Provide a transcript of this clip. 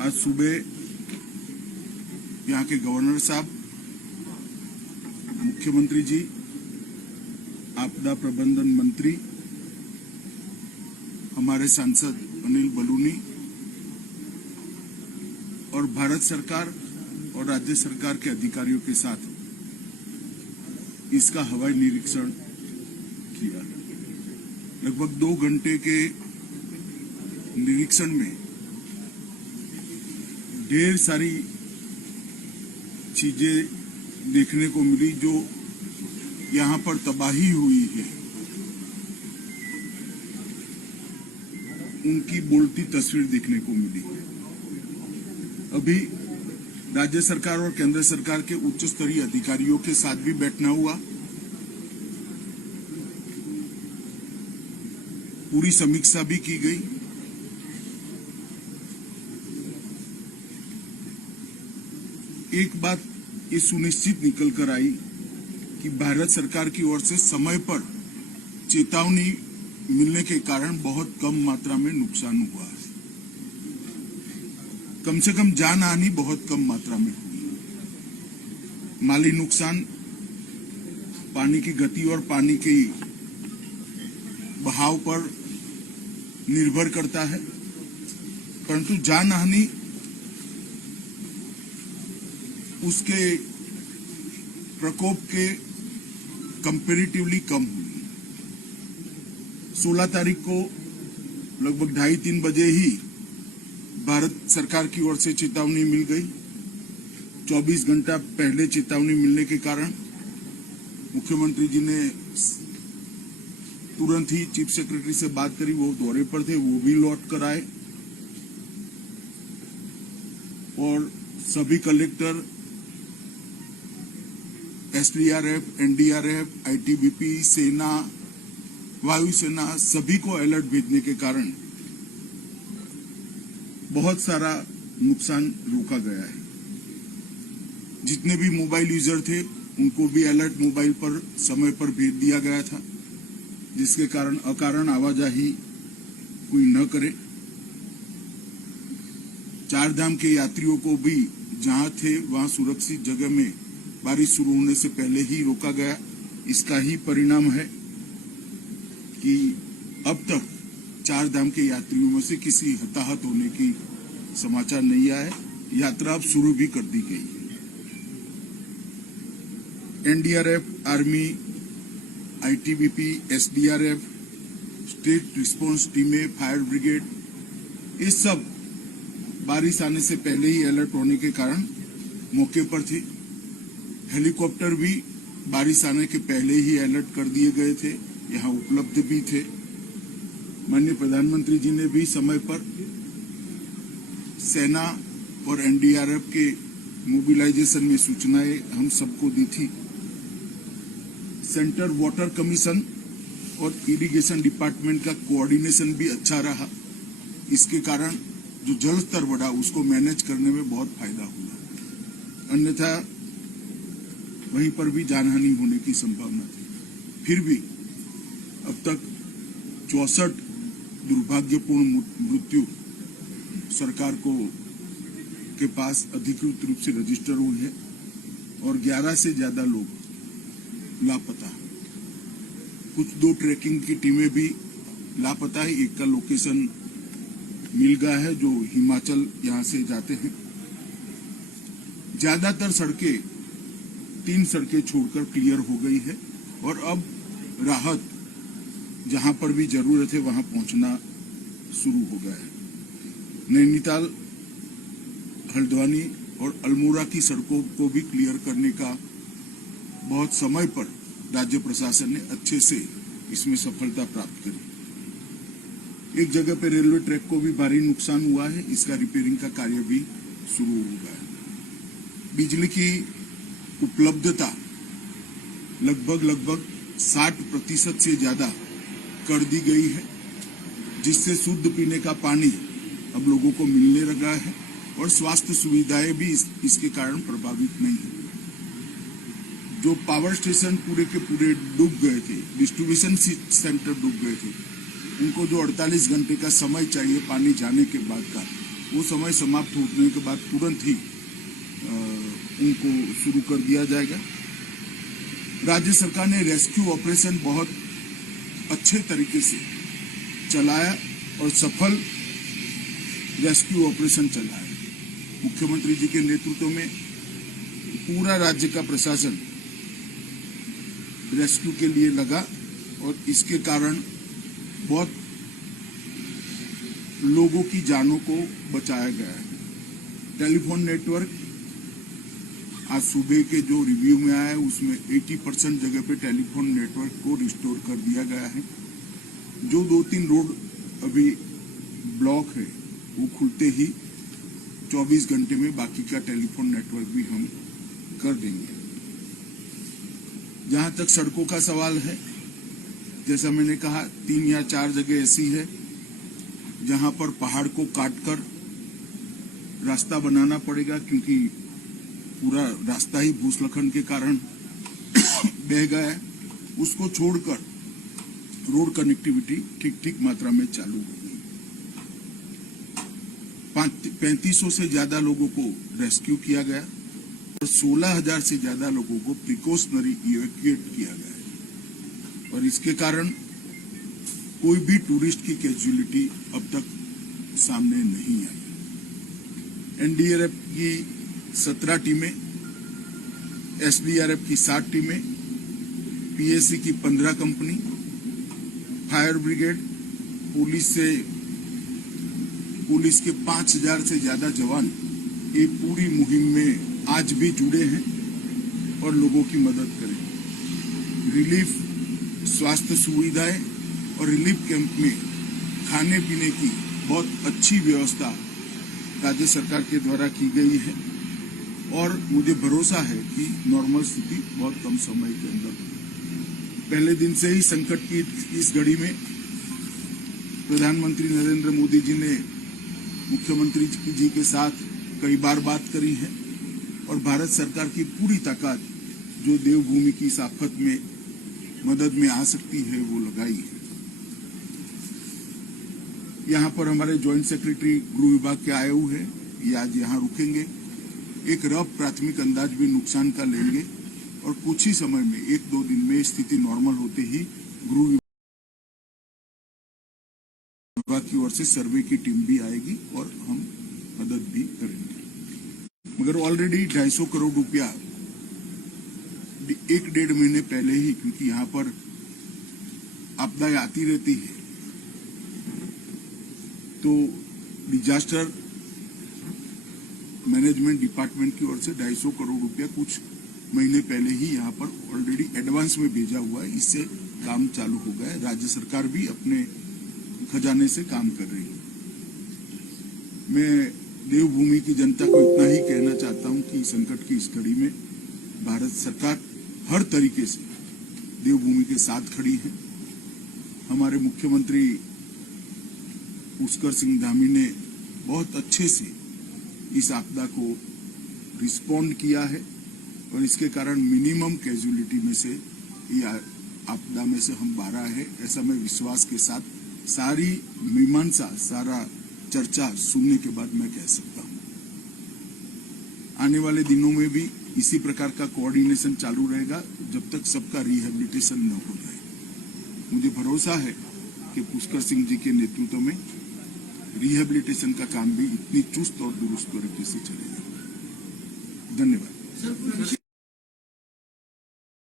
आज सुबह यहाँ के गवर्नर साहब, मुख्यमंत्री जी, आपदा प्रबंधन मंत्री, हमारे सांसद अनिल बलूनी और भारत सरकार और राज्य सरकार के अधिकारियों के साथ इसका हवाई निरीक्षण किया। लगभग 2 घंटे के निरीक्षण में ढेर सारी चीजें देखने को मिली जो यहाँ पर तबाही हुई है, उनकी बोलती तस्वीर देखने को मिली। अभी राज्य सरकार और केंद्र सरकार के उच्च स्तरीय अधिकारियों के साथ भी बैठना हुआ। पूरी समीक्षा भी की गई। एक बात ये सुनिश्चित निकल कर आई कि भारत सरकार की ओर से समय पर चेतावनी मिलने के कारण बहुत कम मात्रा में नुकसान हुआ है। कम से कम जान हानि बहुत कम मात्रा में हुई। माली नुकसान पानी की गति और पानी के बहाव पर निर्भर करता है, परंतु जान हानि उसके प्रकोप के कंपैरेटिवली कम हुई। 16 तारीख को लगभग 2:30-3 बजे ही भारत सरकार की ओर से चेतावनी मिल गई। 24 घंटा पहले चेतावनी मिलने के कारण मुख्यमंत्री जी ने तुरंत ही चीफ सेक्रेटरी से बात करी। वो दौरे पर थे, वो भी लौट कर आए और सभी कलेक्टर, एसडीआरएफ, एनडीआरएफ, आईटीबीपी, सेना, वायुसेना सभी को अलर्ट भेजने के कारण बहुत सारा नुकसान रोका गया है। जितने भी मोबाइल यूजर थे उनको भी अलर्ट मोबाइल पर समय पर भेज दिया गया था, जिसके कारण अकारण आवाजाही कोई न करे। 4 धाम के यात्रियों को भी जहां थे वहां सुरक्षित जगह में बारिश शुरू होने से पहले ही रोका गया। इसका ही परिणाम है कि अब तक 4 धाम के यात्रियों में से किसी हताहत होने की समाचार नहीं आया है। यात्रा अब शुरू भी कर दी गई है। NDRF, army, ITBP, SDRF, state response टीमें, फायर ब्रिगेड, ये सब बारिश आने से पहले ही अलर्ट होने के कारण मौके पर थे। हेलीकॉप्टर भी बारिश आने के पहले ही अलर्ट कर दिए गए थे, यहाँ उपलब्ध भी थे। माननीय प्रधानमंत्री जी ने भी समय पर सेना और एनडीआरएफ के मोबिलाइजेशन में सूचनाएं हम सबको दी थी। सेंटर वाटर कमीशन और इरिगेशन डिपार्टमेंट का कोऑर्डिनेशन भी अच्छा रहा। इसके कारण जो जल स्तर बढ़ा उसको मैनेज करने में बहुत फायदा हुआ, अन्यथा वहीं पर भी जानहानि होने की संभावना थी। फिर भी अब तक 64 दुर्भाग्यपूर्ण मृत्यु सरकार के पास अधिकृत रूप से रजिस्टर हुई है और 11 से ज्यादा लोग लापता। कुछ 2 ट्रैकिंग की टीमें भी लापता है। एक का लोकेशन मिल गया है जो हिमाचल यहां से जाते हैं। ज्यादातर सड़कें 3 सड़कें छोड़कर क्लियर हो गई है और अब राहत जहां पर भी जरूरत है वहां पहुंचना शुरू हो गया है। नैनीताल, हल्द्वानी और अल्मोड़ा की सड़कों को भी क्लियर करने का बहुत समय पर राज्य प्रशासन ने अच्छे से इसमें सफलता प्राप्त करी। एक जगह पे रेलवे ट्रैक को भी भारी नुकसान हुआ है, इसका रिपेयरिंग का कार्य भी शुरू हो गया है। बिजली की उपलब्धता लगभग 60% से ज्यादा कर दी गई है, जिससे शुद्ध पीने का पानी अब लोगों को मिलने लगा है और स्वास्थ्य सुविधाएं भी इसके कारण प्रभावित नहीं है। जो पावर स्टेशन पूरे के पूरे डूब गए थे, डिस्ट्रीब्यूशन सेंटर डूब गए थे, उनको जो 48 घंटे का समय चाहिए पानी जाने के बाद का, वो समय समाप्त होने के बाद तुरंत ही उनको शुरू कर दिया जाएगा। राज्य सरकार ने रेस्क्यू ऑपरेशन बहुत अच्छे तरीके से चलाया और सफल रेस्क्यू ऑपरेशन चलाया। मुख्यमंत्री जी के नेतृत्व में पूरा राज्य का प्रशासन रेस्क्यू के लिए लगा और इसके कारण बहुत लोगों की जानों को बचाया गया है। टेलीफोन नेटवर्क आज सुबह के जो रिव्यू में आया है उसमें 80% जगह पे टेलीफोन नेटवर्क को रिस्टोर कर दिया गया है। जो 2-3 रोड अभी ब्लॉक है वो खुलते ही 24 घंटे में बाकी का टेलीफोन नेटवर्क भी हम कर देंगे। जहां तक सड़कों का सवाल है, जैसा मैंने कहा 3 या 4 जगह ऐसी है जहां पर पहाड़ को काटकर रास्ता बनाना पड़ेगा, क्योंकि पूरा रास्ता ही भूस्खलन के कारण बह गया है। उसको छोड़कर रोड कनेक्टिविटी ठीक मात्रा में चालू हो गई। 3500 से ज्यादा लोगों को रेस्क्यू किया गया और 16,000 से ज्यादा लोगों को प्रिकॉशनरी इवैक्यूएट किया गया है। और इसके कारण कोई भी टूरिस्ट की कैजुअलिटी अब तक सामने नहीं आई। एनडीआरएफ की 17 टीमें, एसडीआरएफ की 7 टीमें, पीएससी की 15 कंपनी, फायर ब्रिगेड, पुलिस के 5,000 से ज्यादा जवान ये पूरी मुहिम में आज भी जुड़े हैं और लोगों की मदद करें। रिलीफ, स्वास्थ्य सुविधाएं और रिलीफ कैंप में खाने पीने की बहुत अच्छी व्यवस्था राज्य सरकार के द्वारा की गई है और मुझे भरोसा है कि नॉर्मल स्थिति बहुत कम समय के अंदर होगी। पहले दिन से ही संकट की इस घड़ी में प्रधानमंत्री नरेंद्र मोदी जी ने मुख्यमंत्री जी के साथ कई बार बात करी है और भारत सरकार की पूरी ताकत जो देवभूमि की इस आफत में मदद में आ सकती है वो लगाई है। यहाँ पर हमारे ज्वाइंट सेक्रेटरी गृह विभाग के आए हुए हैं, ये आज यहाँ रुकेंगे। एक रफ प्राथमिक अंदाज भी नुकसान का लेंगे और कुछ ही समय में 1-2 दिन में स्थिति नॉर्मल होते ही गृह विभाग की ओर से सर्वे की टीम भी आएगी और हम मदद भी करेंगे। मगर ऑलरेडी 250 करोड़ रुपया 1-1.5 महीने पहले ही, क्योंकि यहाँ पर आपदाएं आती रहती है तो डिजास्टर मैनेजमेंट डिपार्टमेंट की ओर से 250 करोड़ रुपया कुछ महीने पहले ही यहाँ पर ऑलरेडी एडवांस में भेजा हुआ है। इससे काम चालू हो गया है। राज्य सरकार भी अपने खजाने से काम कर रही है। मैं देवभूमि की जनता को इतना ही कहना चाहता हूं कि संकट की इस घड़ी में भारत सरकार हर तरीके से देवभूमि के साथ खड़ी है। हमारे मुख्यमंत्री पुष्कर सिंह धामी ने बहुत अच्छे से इस आपदा को रिस्पॉन्ड किया है और इसके कारण मिनिमम कैजुअलिटी में से ये आपदा में से हम बाहर आए हैं, ऐसा मैं विश्वास के साथ सारी मीमांसा, सारा चर्चा सुनने के बाद मैं कह सकता हूं। आने वाले दिनों में भी इसी प्रकार का कोऑर्डिनेशन चालू रहेगा जब तक सबका रिहेबिलिटेशन न हो जाए। मुझे भरोसा है कि पुष्कर सिंह जी के नेतृत्व में रिहेबिलिटेशन का काम भी इतनी चुस्त और दुरुस्त तरीके से चलेगा। धन्यवाद।